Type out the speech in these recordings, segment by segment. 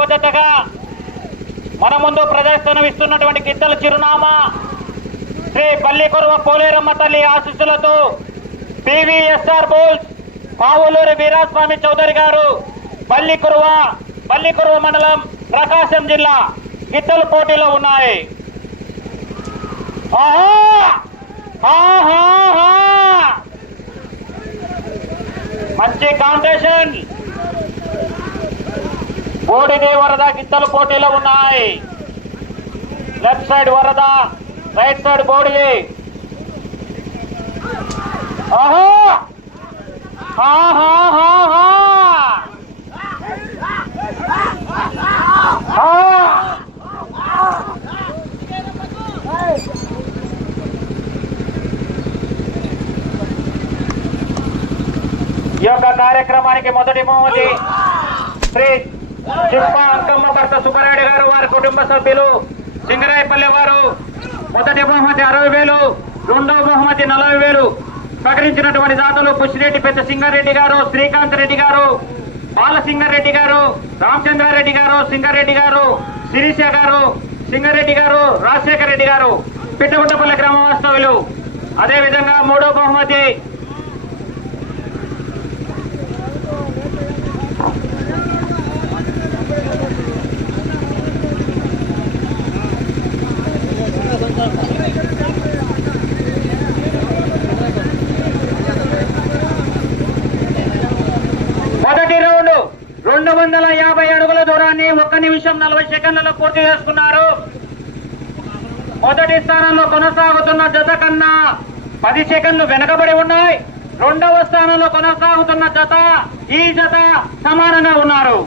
రెండవ జతగా మన ముందు ప్రదర్శన ఇస్తున్నటువంటి గిద్దల చిరునామా శ్రీ పల్లికొరవ పోలేరమ్మ తల్లి ఆశీస్సులతో పివిఎస్ఆర్ బోల్స్ పావులూరి వీరాస్వామి చౌదరి గారు పల్లికొరవ మండలం ప్రకాశం జిల్లా గిద్దల పోటీలో ఉన్నాయి. మంచి కాంపిటీషన్. బోడిదే వరద గిద్దల పోటీలో ఉన్నాయి. లెఫ్ట్ సైడ్ వరద, రైట్ సైడ్ బోడిదే. ఈ యొక్క కార్యక్రమానికి మొదటి బహుమతి శ్రీ చిప్ప అంకమ్మ భర్త సుబ్బారెడ్డి గారు, వారి కుటుంబ సభ్యులు, సింగరాయపల్లి వారు. మొదటి బహుమతి 60,000, రెండవ బహుమతి 40,000. ప్రకటించినటువంటి దాతలు పుష్రెడ్డి పెద్ద సింగారెడ్డి గారు, శ్రీకాంత్ రెడ్డి గారు, బాలసింగారెడ్డి గారు, రామచంద్రారెడ్డి గారు, సింగారెడ్డి గారు, శిరీష గారు, సింగారెడ్డి గారు, రాజశేఖర రెడ్డి గారు, పిట్టగుట్టపల్లి గ్రామ వాస్తవ్యులు. అదేవిధంగా మూడో బహుమతి మొదటి రౌండ్ 250 అడుగుల దూరాన్ని 1 నిమిషం 40 సెకండ్లలో పూర్తి చేసుకున్నారు. మొదటి స్థానంలో కొనసాగుతున్న జత కన్నా 10 సెకండ్లు వెనకబడి ఉన్నాయి. రెండవ స్థానంలో కొనసాగుతున్న జత, ఈ జత సమానంగా ఉన్నారు.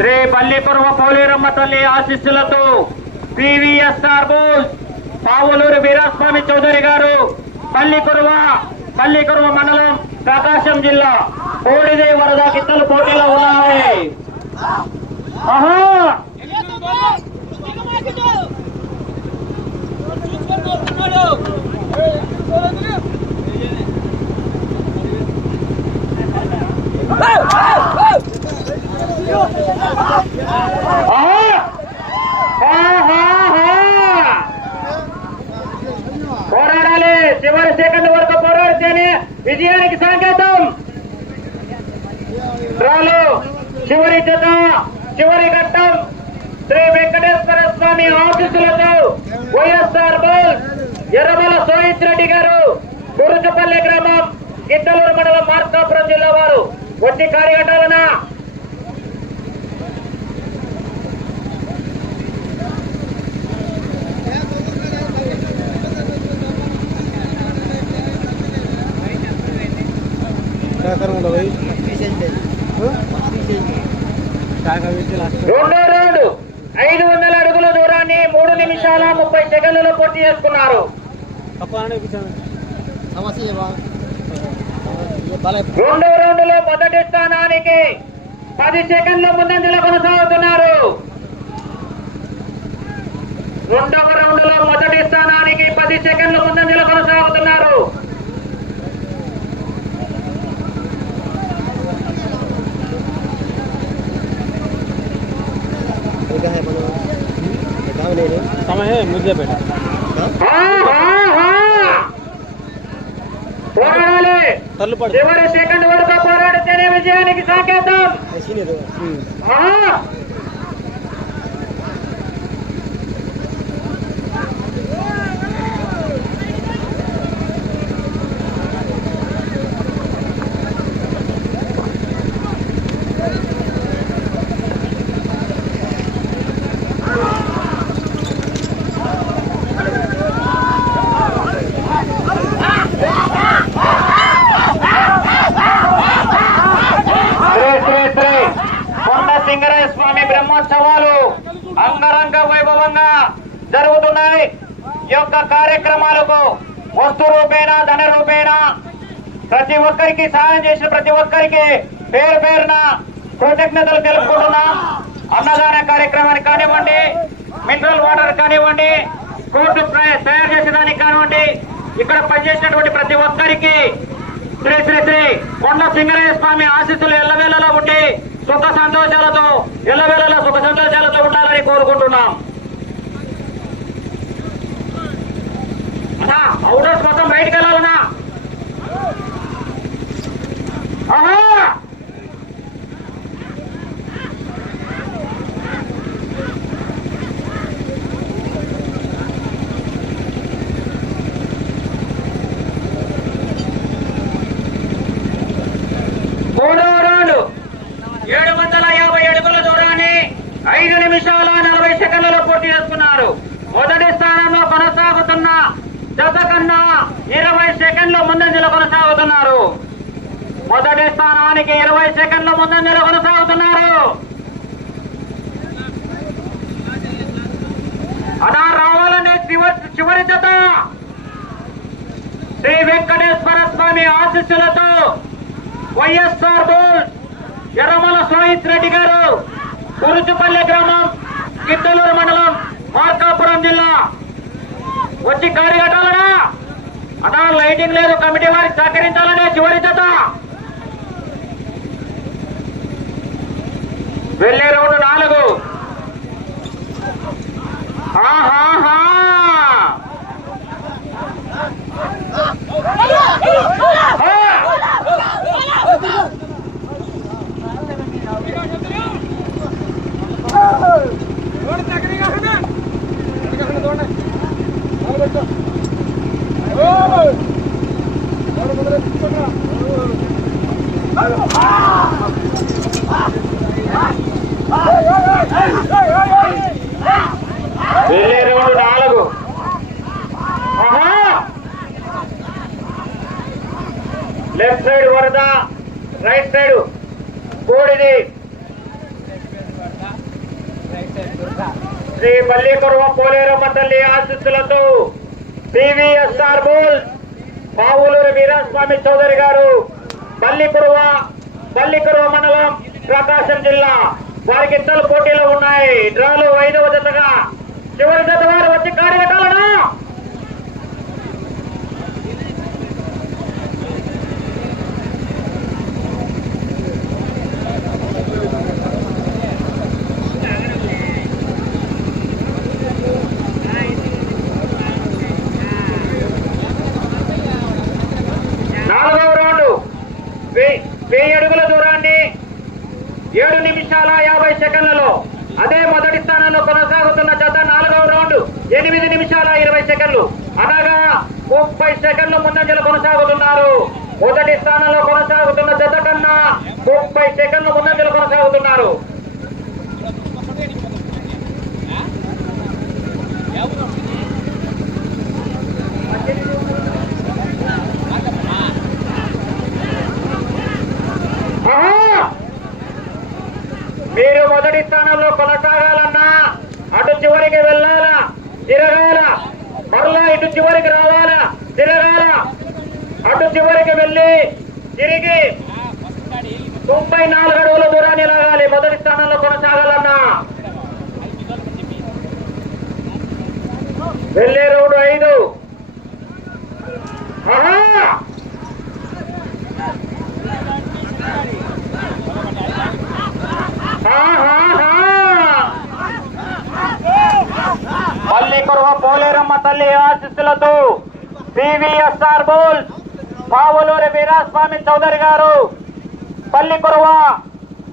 శ్రీ పల్లికొరవ పోలేరమ్మ తల్లి ఆశీస్సులతో పివిఎస్ఆర్ బోల్స్ పావులూరి వీరాస్వామి చౌదరి గారు, పల్లికొరవ మండలం ప్రకాశం జిల్లా బోడిదే వరద గిద్దల పోటీలో ఉన్నాయి. పోరాడాలి, చివరి సెకండ్ వరకు పోరాడితేనే విజయానికి సంకేతం. రాలు చివరి జత, చివరి ఘట్టం శ్రీ వెంకటేశ్వర స్వామి ఆశీస్సులతో వైఎస్ఆర్ బోల్స్ ఎర్రమల సోహిత్ రెడ్డి గారు, గురుచపల్లి గ్రామం, గిద్దలూరు మండలం, మార్కాపురం జిల్లా వారు వచ్చి కార్యకటాలనా రెండో రౌండ్ 500 అడుగుల దూరాన్ని 3 నిమిషాల 30 సెకండ్లలో పూర్తి చేసుకున్నారు. రెండో రౌండ్ లో మొదటి స్థానానికి 10 సెకండ్ల ముందంజలో కొనసాగుతున్నారు. రెండవ రౌండ్ లో మొదటి స్థానానికి 10 సెకండ్ల ముందంజలో కొనసాగుతున్నారు. పోరాడాలి, చివరి సెకండ్ వరకు పోరాడితేనే విజయానికి సంకేతం. స్వామి బ్రహ్మోత్సవాలు అంగరంగ వైభవంగా జరుగుతున్నాయి. ఈ యొక్క కార్యక్రమాలకు వస్తు రూపేణ, ధన రూపేణ ప్రతి ఒక్కరికి సహాయం చేసిన ప్రతి ఒక్కరికి పేరు పేరున కృతజ్ఞతలు తెలుపుకుంటున్నాం. అన్నదాన కార్యక్రమానికి కానివ్వండి, మినరల్ వాటర్ కానివ్వండి, కోర్టు తయారు చేసేదానికి కానివ్వండి, ఇక్కడ పనిచేసినటువంటి ప్రతి ఒక్కరికి శ్రీ శ్రీ శ్రీ కొండ సింగరయ్య స్వామి ఆశీస్సులు ఎల్లవేళలా ఉండి సుఖ సంతోషాలతో ఎల్లవేళలా సుఖ సంతోషాలతో ఉండాలని కోరుకుంటున్నాం. అవుటర్స్ మొత్తం బయటికి వెళ్ళాలన్నా. ఆహా మూడవ రౌండ్ 750 అడుగుల దూరాన్ని 5 నిమిషాల 40 సెకండ్లలో పూర్తి చేసుకున్నారు. మొదటి స్థానంలో కొనసాగుతున్న జత కన్నా 20 సెకండ్లు ముందంజలో కొనసాగుతున్నారు. మొదటి స్థానానికి 20 సెకండ్లు ముందంజలో కొనసాగుతున్నారు. అలా రావాలనే చివరి జత శ్రీ వెంకటేశ్వర స్వామి ఆశీస్సులతో వైఎస్ఆర్ బోల్ ఎర్రమల సోహిత్ రెడ్డి గారు, కురుచుపల్లి గ్రామం, గిద్దలూరు మండలం, మార్కాపురం జిల్లా వచ్చి కాడి కట్టాలనా. అదా లైటింగ్ లేదు, కమిటీ వారికి సహకరించాలనే చివరి జత. వెళ్ళే రోడ్డు 4. ఆహాహా వెళ్ళే రోడ్డు 4. లెఫ్ట్ సైడ్ వరద, రైట్ సైడ్ కోడిది. శ్రీ పల్లికురువ పోలేరమ్మ తల్లి ఆశీస్సులతో పివిఎస్ఆర్ బోల్ పావులూరు వీరాస్వామి చౌదరి గారు, పల్లికురువ మండలం, ప్రకాశం జిల్లా వారికి ఇద్దరు పోటీలో ఉన్నాయి. డ్రాలు 5వ జతగా చివరి జత వారు వచ్చి కాడి కట్టాలనా. నాలుగవ రౌండ్ 1000 అడుగుల దూరాన్ని 7 నిమిషాల 50 సెకండ్లలో. అదే మొదటి స్థానంలో కొనసాగుతున్న జత 4వ రౌండ్ 8 నిమిషాల 20 సెకండ్లు, అనగా 30 సెకండ్లు ముందంజలో కొనసాగుతున్నారు. మొదటి స్థానంలో కొనసాగుతున్న జత కన్నా 30 సెకండ్లు ముందంజలో కొనసాగుతున్నారు. మీరు మొదటి స్థానంలో కొనసాగాలన్నా అటు చివరికి వెళ్ళాలా, తిరగాల, మరలా ఇటు చివరికి రావాలా, తిరగాల, అటు చివరికి వెళ్ళి తిరిగి 94 అడుగుల దూరాన్ని లాగాలి. మొదటి స్థానంలో కొనసాగాలన్నా. వెళ్ళే రోడ్డు 5. పల్లికురువ పోలేరమ్మ తల్లి ఆశీస్సులతో పివిఎస్ఆర్ బోల్ పావులూరి వీరాస్వామి చౌదరి గారు,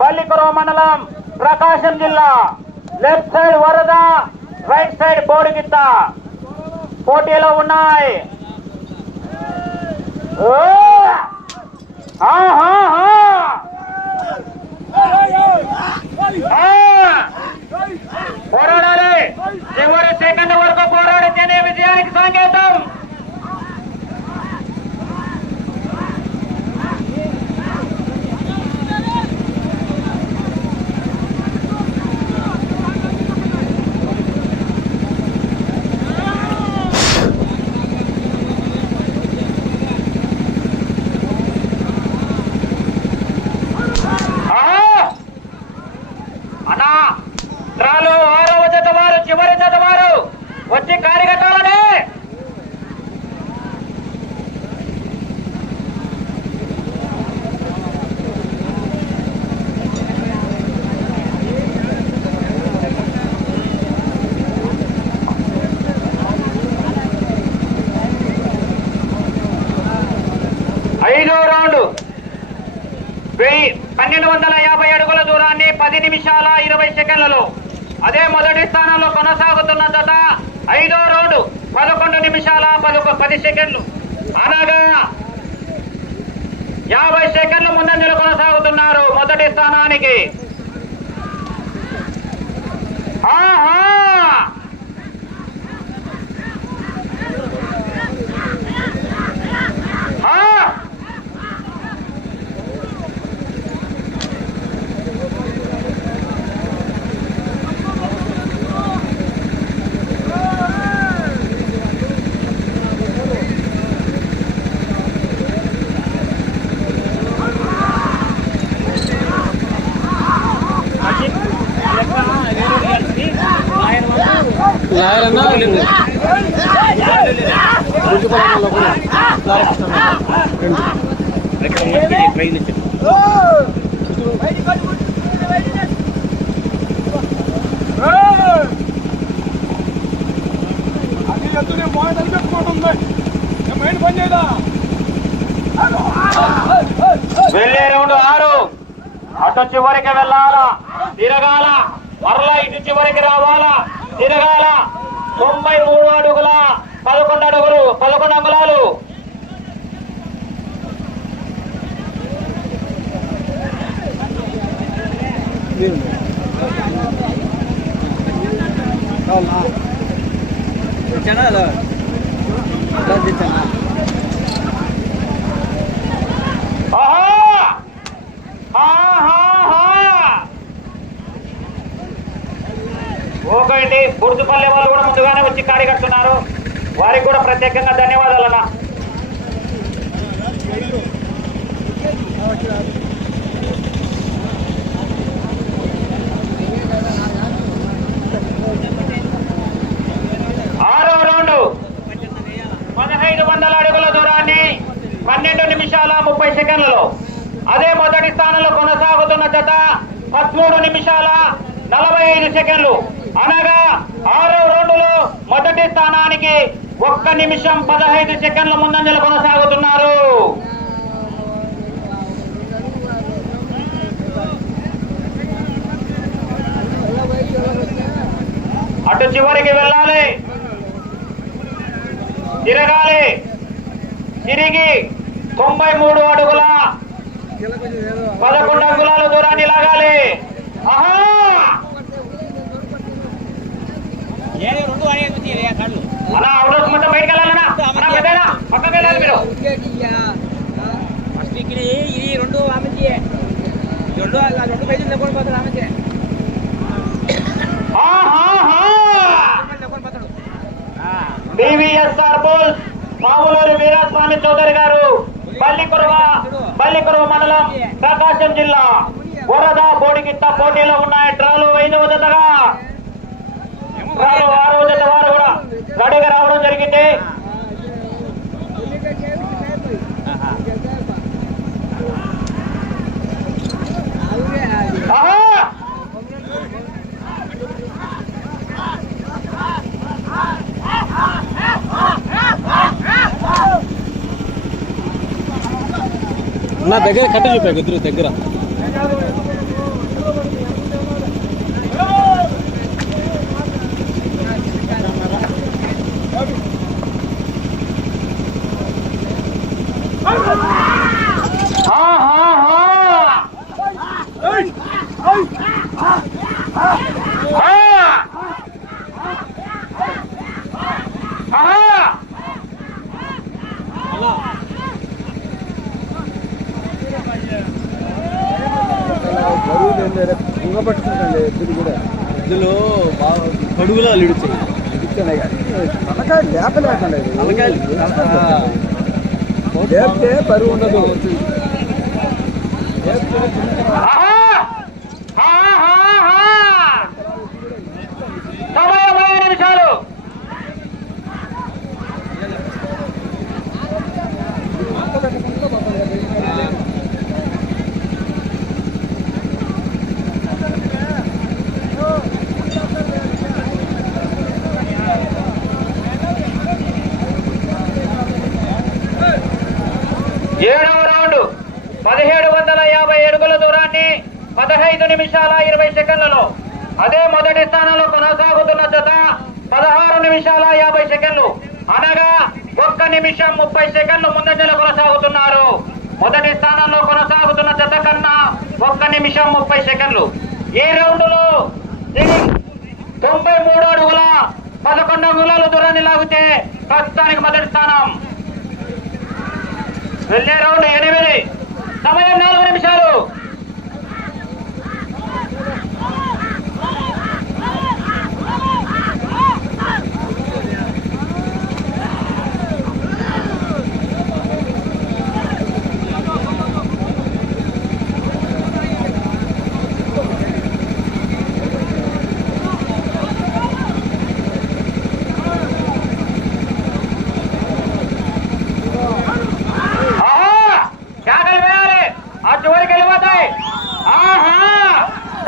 పల్లికురువ మండలం, ప్రకాశం జిల్లా లెఫ్ట్ సైడ్ వరద, రైట్ సైడ్ బోడిగిత్త పోటీలో ఉన్నాయి. పోరాడాలి, చివరి సెకండ్ వరకు పోరాడితేనే విజయానికి సంకేతం. అన్నా డ్రాలో 6వ జత వారు చివరి జత వారు వచ్చి కారిగట్టాలని. ఐదో రౌండ్ 1250 అడుగుల దూరాన్ని 10 నిమిషాల 20 సెకండ్లలో. అదే మొదటి స్థానంలో కొనసాగుతున్న జత 5వ రౌండ్ 11 నిమిషాల 10 సెకండ్లు అనగా 50 సెకండ్లు ముందంజలు కొనసాగుతున్నారు మొదటి స్థానానికి. ఆహా వెళ్ళే రౌండ్ 6. అటు చివరికి వెళ్ళాలా, తిరగాల, మరలా ఇటు చివరికి రావాలా, తిరగాల. 93 అడుగుల 11 అంగుళాలు. ఓకేండి, బుర్దుపల్లె వాళ్ళు కూడా ముందుగానే వచ్చి కాడి కడుతున్నారు. వారికి కూడా ప్రత్యేకంగా ధన్యవాదాలన్నా. ఆరవ రౌండ్ 1500 అడుగుల దూరాన్ని 12 నిమిషాల 30 సెకండ్లలో. అదే మొదటి స్థానంలో కొనసాగుతున్న జత 13 నిమిషాల 45 సెకండ్లు అనగా 6వ రౌండ్లో మొదటి స్థానానికి 1 నిమిషం 15 సెకండ్ల ముందంజలు కొనసాగుతున్నారు. అటు చివరికి వెళ్ళాలి, తిరగాలి, తిరిగి 93 అడుగుల 11 అంగుళాల దూరాన్ని లాగాలి. ఆహా అలా అవుట్ మొత్తం బయటకు వెళ్ళాలన్నా, పక్కకి వెళ్ళాలి మీరు. బీవీఎస్ఆర్ బుల్స్ మామూలూరు వీరాస్వామి చౌదరి గారు, బల్లికురువ మండలం, ప్రకాశం జిల్లా. వరద బోడిగిత్త పోటీలో ఉన్నాయి. డ్రాలు 5వ జతగా, డ్రాలు 6వ జత వారు కూడా రెడీగా రావడం జరిగింది. నా దగ్గర కట్ట చూపాయి ఇద్దరు దగ్గర. పట్టుకుంటండి ఎద్దులు కూడా, ఎద్దులు బాగా పొడుగులో లిడుచాయి. తలకాయ లేప లేకుండా లేపితే బరువు ఉండదు. 7వ రౌండ్ 1750 అడుగుల దూరాన్ని 15 నిమిషాల 20 సెకండ్లలో. అదే మొదటి స్థానంలో కొనసాగుతున్న జత 16 నిమిషాల 50 సెకండ్లు, అనగా 1 నిమిషం 30 సెకండ్లు ముందంజలో కొనసాగుతున్నారు. మొదటి స్థానంలో కొనసాగుతున్న జత కన్నా 1 నిమిషం 30 సెకండ్లు. ఈ రౌండ్ లో 93 అడుగుల 11 అంగుళాల దూరాన్ని లాగితే ప్రస్తుతానికి మొదటి స్థానం. వెళ్ళే రౌండ్ 8, సమయం 4 నిమిషాలు.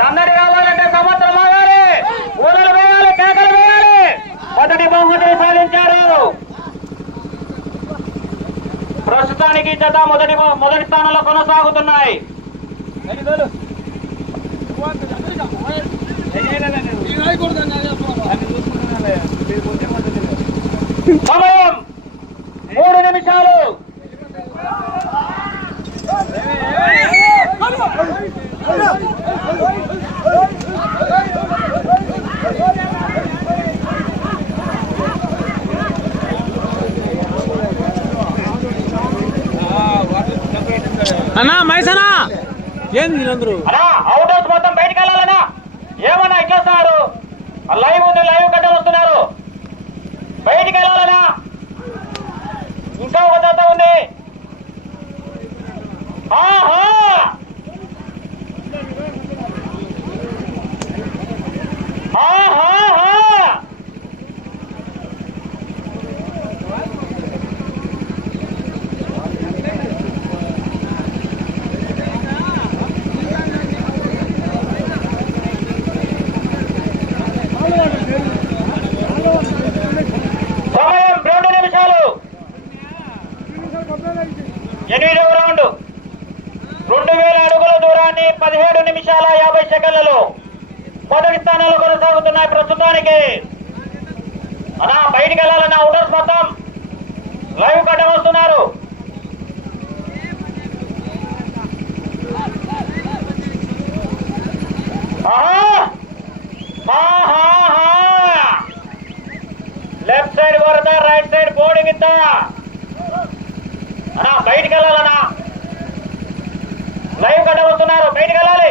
సందడి కావాలంటే సంవత్సరం ఆగాలి, ఊరలు వేయాలి, కేకలు వేయాలి. మొదటి బహుమతి సాధించారు. ప్రస్తుతానికి జత మొదటి స్థానంలో కొనసాగుతున్నాయి. సమయం 3 నిమిషాలు. అన్నా మైసనా ఏంది వీళ్ళందరూ అన్నా అవుట్ హౌస్ మొత్తం బయటకు వెళ్ళాలన్నా. ఏమన్నా ఇట్లా వస్తున్నారు, లైవ్ ఉంది, లైవ్ కట్ట వస్తున్నారు, బయటికి వెళ్ళాలన్నా. ఇంకా ఒక జత ఉంది. ఆహా ఆహా సమయం 2 నిమిషాలు. 8వ రౌండ్ 2000 అడుగుల దూరాన్ని 17 నిమిషాల 50 సెకండ్లలో మొదటి స్థానంలో కొనసాగుతున్నాయి ప్రస్తుతానికి. అన్నా బయటికి వెళ్ళాలన్నా అవుటర్స్ మొత్తం లైవ్ కట్ట వస్తున్నారు. లెఫ్ట్ సైడ్ కొరత, రైట్ సైడ్ బోర్డింగ్ ఇద్దా. అన్నా బయటికి వెళ్ళాలన్నా, లైవ్ కట్ట వస్తున్నారు, బయటికి వెళ్ళాలి.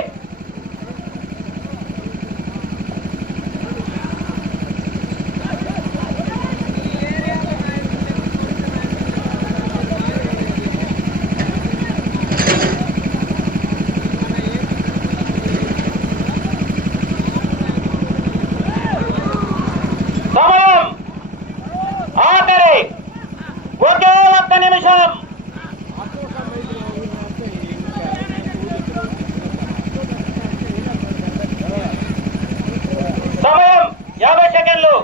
సమయం ఆఖరి 1 నిమిషం. సమయం 50 సెకండ్లు.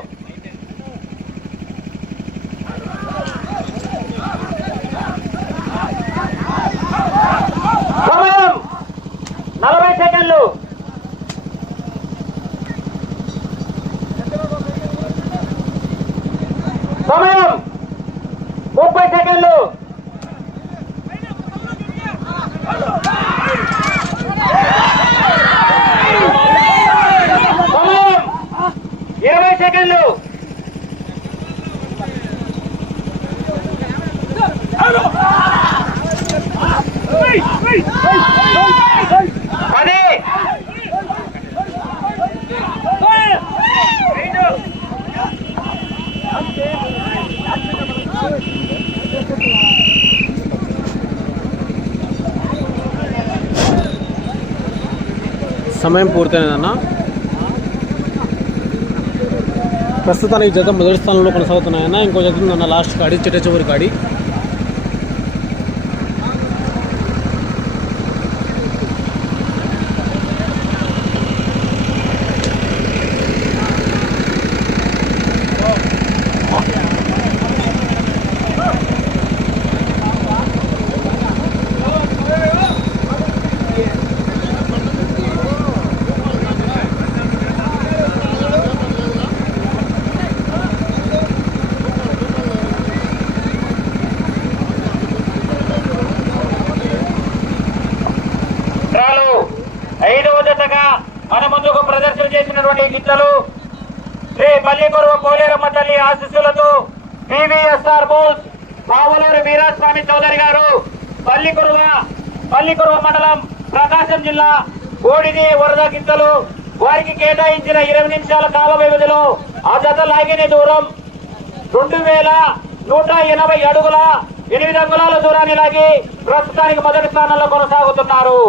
సమయం 40 సెకండ్లు. సమయం 30 సెకండ్లు. సమయం 20 సెకండ్లు. సమయం పూర్తయినదన్న. ప్రస్తుతానికి జత మొదటి స్థానంలో కొనసాగుతున్నాయన్న. ఇంకో జత ఉందన్న లాస్ట్ కాడి, చిట్ట చివరి కాడి. జతగా మన ముందుకు ప్రదర్శన చేసినటువంటి గిత్తలు శ్రీ పల్లికొరువ పోలేరమ్మ తల్లి ఆశీస్సులతో పివిఎస్ఆర్ బోస్ పావులూరు వీరాస్వామి చౌదరి గారు పల్లికొరువ మండలం ప్రకాశం జిల్లా కోడిది వరద గిత్తలు వారికి కేటాయించిన 20 నిమిషాల కాల వ్యవధిలో ఆ జత లాగిన దూరం 2180 అడుగుల 8 అంగుళాల దూరాన్ని లాగి ప్రస్తుతానికి మొదటి స్థానంలో కొనసాగుతున్నారు.